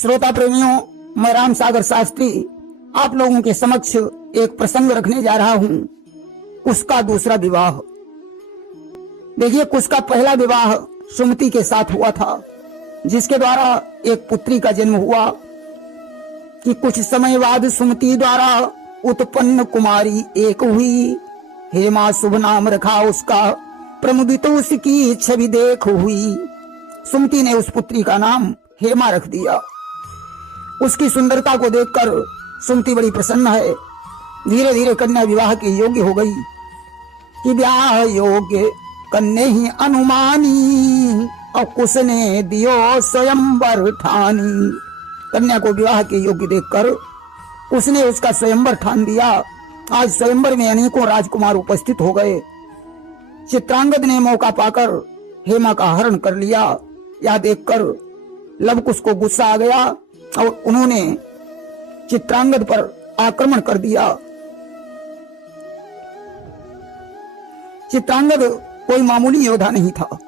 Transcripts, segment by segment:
श्रोता प्रेमियों, मैं राम सागर शास्त्री आप लोगों के समक्ष एक प्रसंग रखने जा रहा हूं। कुश का दूसरा विवाह। देखिए, कुश का पहला विवाह सुमति के साथ हुआ था, जिसके द्वारा एक पुत्री का जन्म हुआ। कि कुछ समय बाद सुमति द्वारा उत्पन्न कुमारी एक हुई। हेमा शुभ नाम रखा उसका, प्रमुदित उसकी छवि देख हुई। सुमति ने उस पुत्री का नाम हेमा रख दिया। उसकी सुंदरता को देखकर सुमति बड़ी प्रसन्न है। धीरे धीरे कन्या विवाह के योग्य हो गई। कि ब्याह योग्य कन्या ही अनुमानी, और कुश ने दियो स्वयंवर ठानी। कन्या को विवाह के योग्य देखकर उसने उसका स्वयंवर ठान दिया। आज स्वयंवर में अनेकों राजकुमार उपस्थित हो गए। चित्रांगद ने मौका पाकर हेमा का हरण कर लिया। यह देखकर लवकुश को गुस्सा आ गया और उन्होंने चित्रांगद पर आक्रमण कर दिया। चित्रांगद कोई मामूली योद्धा नहीं था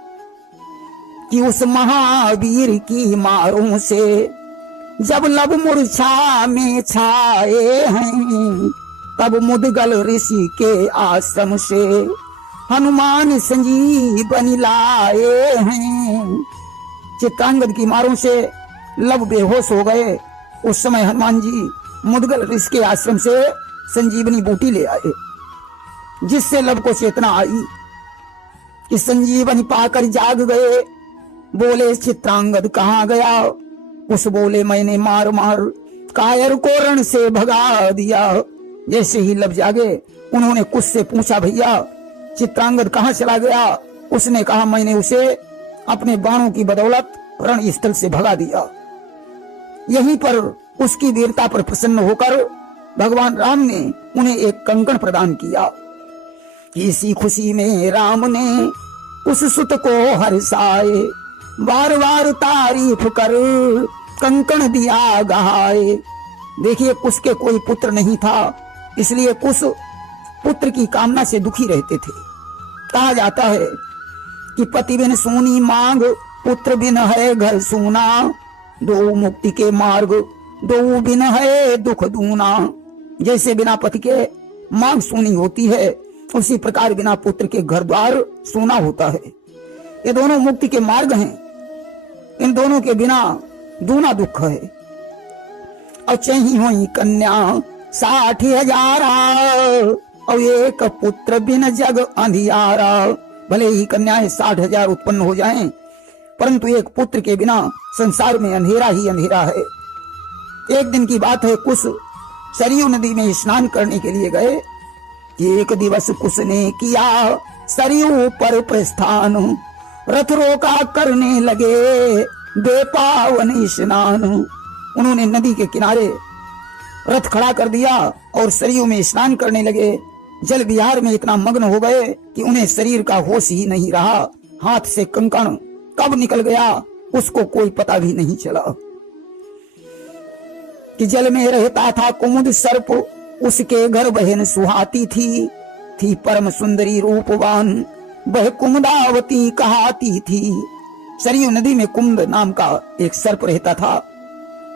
कि उस महावीर की मारों से जब लब मूर्छा में छाए हैं, तब मुदगल ऋषि के आश्रम से हनुमान संजीवनी लाए हैं। चित्रांगद की मारों से लब बेहोश हो गए। उस समय हनुमान जी मुदगल ऋषि के आश्रम से संजीवनी बूटी ले आए, जिससे लब को चेतना आई। कि संजीवनी पाकर जाग गए। बोले, चित्रांगद कहाँ गया? उस बोले, मैंने मार मार कायर को रण से भगा दिया। जैसे ही लब जागे, उन्होंने कुश से पूछा, भैया चित्रांगद कहाँ चला गया? उसने कहा, मैंने उसे अपने बाणों की बदौलत रण स्थल से भगा दिया। यहीं पर उसकी वीरता पर प्रसन्न होकर भगवान राम ने उन्हें एक कंकण प्रदान किया। इसी खुशी में राम ने उस सुत को हर्षाए, बार बार तारीफ कर कंकण दिया गहाए। देखिए, कुश के कोई पुत्र नहीं था, इसलिए कुश पुत्र की कामना से दुखी रहते थे। कहा जाता है कि पति बिन सूनी मांग, पुत्र बिन है घर सूना। दो मुक्ति के मार्ग, दो बिन है दुख दूना। जैसे बिना पति के मांग सूनी होती है, उसी प्रकार बिना पुत्र के घर द्वार सूना होता है। ये दोनों मुक्ति के मार्ग हैं। इन दोनों के बिना दूना दुख है। और चही हुई कन्या 60,000, और एक पुत्र बिन जग अंधियारा। भले ही कन्याएं 60,000 उत्पन्न हो जाएं, परंतु एक पुत्र के बिना संसार में अंधेरा ही अंधेरा है। एक दिन की बात है, कुश सरयू नदी में स्नान करने के लिए गए। एक दिवस कुश ने किया सरयू पर प्रस्थान, रथ रोका करने लगे बेपावन स्नान। उन्होंने नदी के किनारे रथ खड़ा कर दिया और सरयू में स्नान करने लगे। जल विहार में इतना मग्न हो गए कि उन्हें शरीर का होश ही नहीं रहा। हाथ से कंकण कब निकल गया उसको कोई पता भी नहीं चला। कि जल में रहता था कुमुद सर्प, उसके घर बहन सुहाती थी परम सुंदरी रूपवान, वह कुमुदावती कहाती थी। सरयू नदी में कुमुद नाम का एक सर्प रहता था,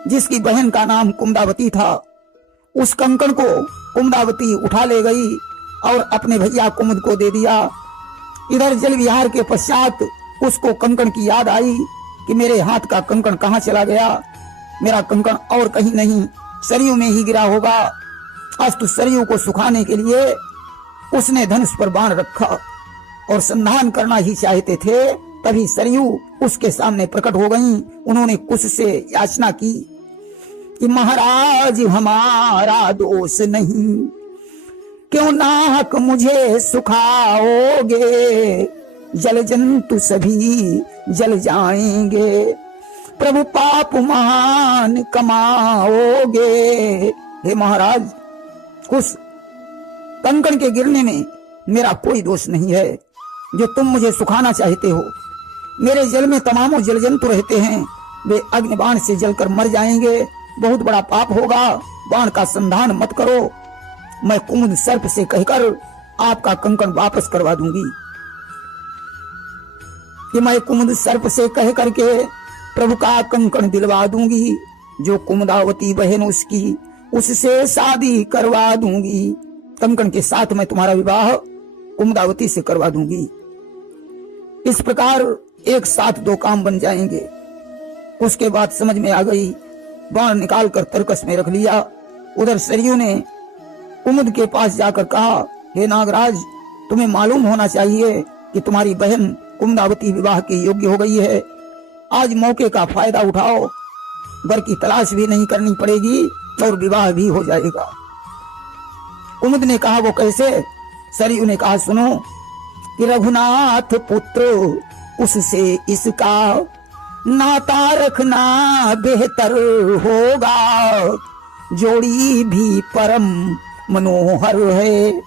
जिसकी बहन का नाम कुमुदावती था। उस कंकण को कुमुदावती उठा ले गई और अपने भैया कुमुद को दे दिया। इधर जल विहार के पश्चात उसको कंकण की याद आई कि मेरे हाथ का कंकण कहाँ चला गया। मेरा कंकण और कहीं नहीं, सरयू में ही गिरा होगा। अस्तु सरयू को सुखाने के लिए उसने धनुष पर बाण रखा और संधान करना ही चाहते थे। तभी सरयू उसके सामने प्रकट हो गईं। उन्होंने कुश से याचना की कि महाराज हमारा दोष नहीं, क्यों नाहक मुझे सुखाओगे? जल जंतु सभी जल जाएंगे, प्रभु पाप महान कमाओगे। हे महाराज, कुश कंकण के गिरने में मेरा कोई दोष नहीं है, जो तुम मुझे सुखाना चाहते हो। मेरे जल में तमामों जल जंतु रहते हैं, वे अग्नि बाण से जलकर मर जाएंगे, बहुत बड़ा पाप होगा। बाण का संधान मत करो। मैं कुमुद सर्प से कहकर आपका कंकण वापस करवा दूंगी। कि मैं कुमुद सर्प से कह करके प्रभु का कंकण दिलवा दूंगी। जो कुमुदावती बहन उसकी, उससे शादी करवा दूंगी। कंकण के साथ मैं तुम्हारा विवाह कुमुदावती से करवा दूंगी। इस प्रकार एक साथ दो काम बन जाएंगे। उसके बाद समझ में आ गई, बाण निकालकर तरकस में रख लिया। उधर सरयू ने कुमुद के पास जाकर कहा, हे नागराज, तुम्हें मालूम होना चाहिए कि तुम्हारी बहन कुमुदावती विवाह की योग्य हो गई है। आज मौके का फायदा उठाओ, वर की तलाश भी नहीं करनी पड़ेगी और विवाह भी हो जाएगा। कुमुद ने कहा, वो कैसे? सरयू ने कहा, सुनो कि रघुनाथ पुत्र उससे इसका नाता रखना बेहतर होगा। जोड़ी भी परम मनोहर है,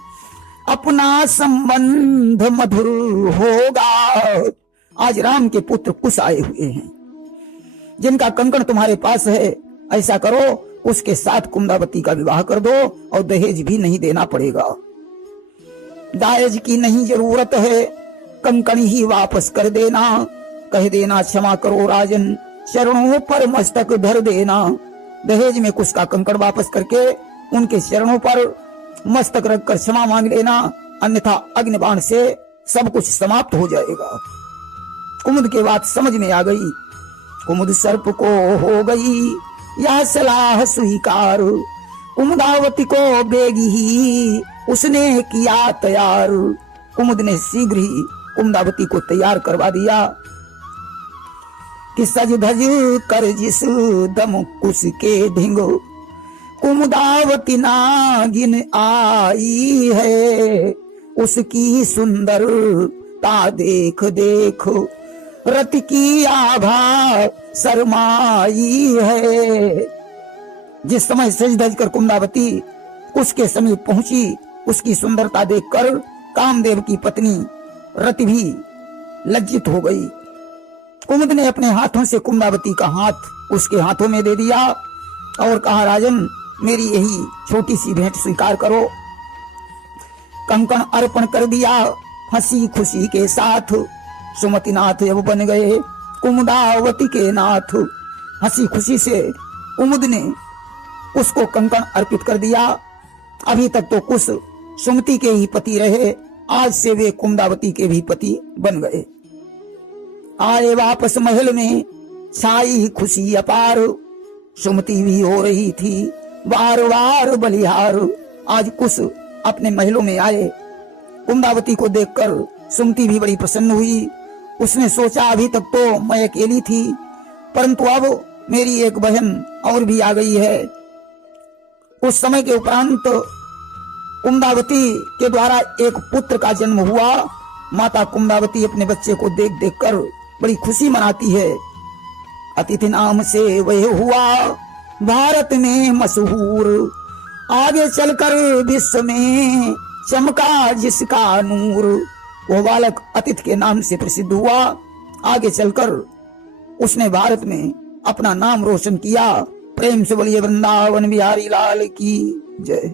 अपना संबंध मधुर होगा। आज राम के पुत्र कुश आए हुए हैं, जिनका कंकण तुम्हारे पास है। ऐसा करो, उसके साथ कुमुदावती का विवाह कर दो और दहेज भी नहीं देना पड़ेगा। दहेज की नहीं जरूरत है, कंकण ही वापस कर देना। कह देना, क्षमा करो राजन, चरणों पर मस्तक धर देना। दहेज में कुश का कंकण वापस करके उनके चरणों पर मस्तक रखकर क्षमा मांग लेना, अन्यथा अग्निबाण से सब कुछ समाप्त हो जाएगा। कुमुद के बात समझ में आ गई। कुमुद सर्प को हो गई यह सलाह स्वीकार। कुमुदावती को बेगी ही उसने किया तैयार। कुमुद ने शीघ्र ही कुमुदावती को तैयार करवा दिया कि सज धज कर जिस दम कुश के ढिंग कुमुदावती नागिन आई है। उसकी सुंदरता देख देख रति की आभा शर्माई है। जिस समय सज धज कर कुमुदावती उसके समीप पहुंची, उसकी सुंदरता देखकर कामदेव की पत्नी रति भी लज्जित हो गई। कुमुद ने अपने हाथों से कुमुदावती का हाथ उसके हाथों में दे दिया और कहा, राजन, मेरी यही छोटी सी भेंट स्वीकार करो। कंकण अर्पण कर दिया। हंसी खुशी के साथ सुमति नाथ अब बन गए कुमुदावती के नाथ। हंसी खुशी से कुमुद ने उसको कंकण अर्पित कर दिया। अभी तक तो कुश सुमति के ही पति रहे, आज से वे कुमुदावती के भी पति बन गए। आए वापस महल में, छाई खुशी अपार। सुमति भी हो रही थी बार बार बलिहार। आज कुश अपने महलों में आए। कुमुदावती को देखकर सुमति भी बड़ी प्रसन्न हुई। उसने सोचा, अभी तक तो मैं अकेली थी, परंतु अब मेरी एक बहन और भी आ गई है। उस समय के उपरांत कुमुदावती के द्वारा एक पुत्र का जन्म हुआ। माता कुमुदावती अपने बच्चे को देख देख कर बड़ी खुशी मनाती है। अतिथि नाम से वह हुआ भारत में मशहूर। आगे चलकर विश्व में चमका जिसका नूर। वो बालक अतिथि के नाम से प्रसिद्ध हुआ। आगे चलकर उसने भारत में अपना नाम रोशन किया। प्रेम से बोलिए वृंदावन बिहारी लाल की जय।